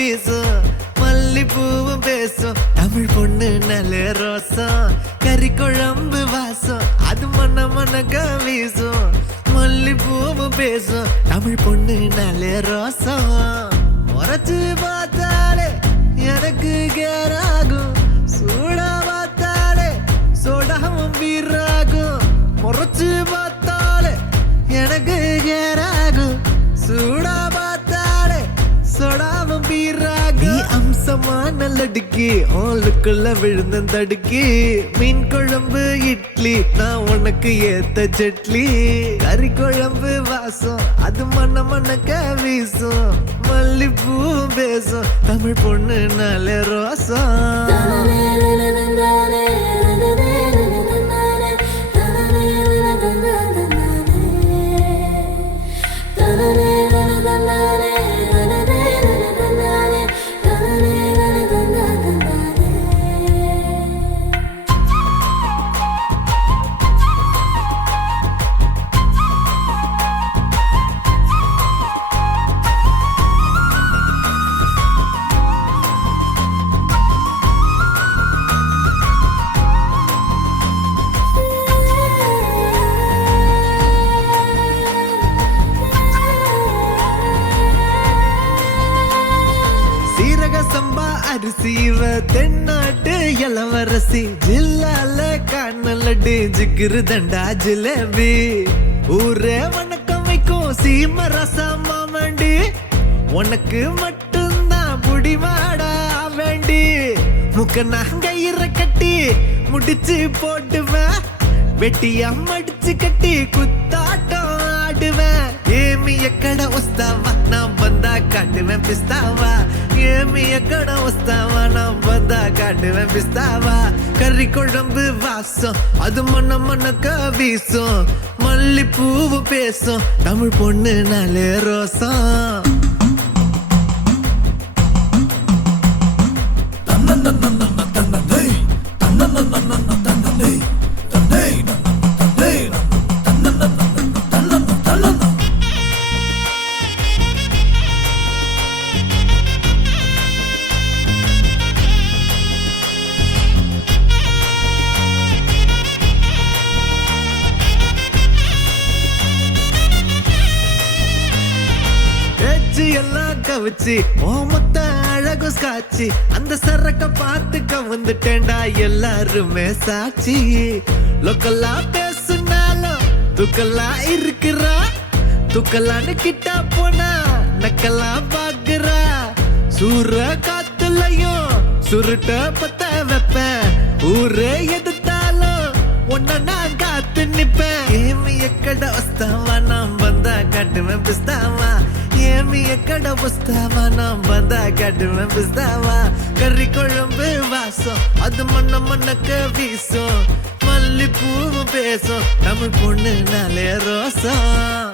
வீசும் மல்லிப்பூவும் பேசும் தமிழ் பொண்ணு நல்ல ரோசம் கறி குழம்பு வாசம் அது மன மனக்க வீசும் மல்லிப்பூவும் பேசும் தமிழ் பொண்ணு நல்ல ரோசம் முறைச்சு பார்த்தாலே எனக்கு கேராகும் சூடா பார்த்தாலே சோடாவும் வீராகும் முறைச்சு பார்த்தாலே எனக்கு கேராகும் சூடா பார்த்தாலே சோடாவும் வீராகும் அம்சமான லடுக்கி ஆளுக்குள்ள விழுந்த தடுக்கி மீன் குழம்பு இட்லி நான் உனக்கு ஏத்த சட்லி கறி குழம்பு வாசம் அது மன மனக்க வீசும் மல்லிப்பூ பேசும் தமிழ் பொண்ணு நல்ல ரோசம் சம்பா அரிசிவ தென்னாட்டு இளவரசி ஜில்லால கண்ணலடி ஜிகிரு தண்டா ஜிலேபி ஊரே வணக்கம் வைக்கும் சீம ரசமா வேண்டி உனக்கு மட்டும்தான் புடிமாடா வேண்டி முக்க நாங்கயிற கட்டி முடிச்சு போட்டுவேன் வெட்டியா மடிச்சு கட்டி குத்தாட்டம் ஆடுவேன் ஏமி எக்கட வஸ்தாவா நான் வந்தா காட்டுவேன் பிஸ்தாவா ஏமி எக்கட வஸ்தாவா நான் வந்தா காட்டுவேன் பிஸ்தாவா கறி குழம்பு வாசம் அது மன மனக்க வீசும் மல்லிப்பூவு பேசும் தமிழ் பொண்ணு நல்ல ரோசம் எல்லாம் கவிச்சு ஓமத்த அழகு காட்சி அந்த சரக்க பார்த்து கவுந்துட்டேன்டா எல்லாருமே சாட்சி லோக்கல்லா பேசுனாலும் துக்கல்லா இருக்கிறா துக்கல்லான்னு கிட்டா போனா நக்கல்லா பாக்குறா சூற காத்துலையும் சுருட்ட பத்த வைப்பேன் ஊரே எதிர்த்தாலும் உன்ன நான் காத்து நிப்பேன் ஏமி எக்கட வஸ்தாவா நான் வந்தா காட்டுவேன் பிஸ்தாவா ஏமி எக்கட வஸ்தாவா நான் வந்தா காட்டுவேன் பிஸ்தாவா கறி குழம்பு வாசம் அது மண்ண மண்ணக்க வீசும் மல்லிப்பூவும் பேசும் தமிழ் பொண்ணு நல்ல ரோசம்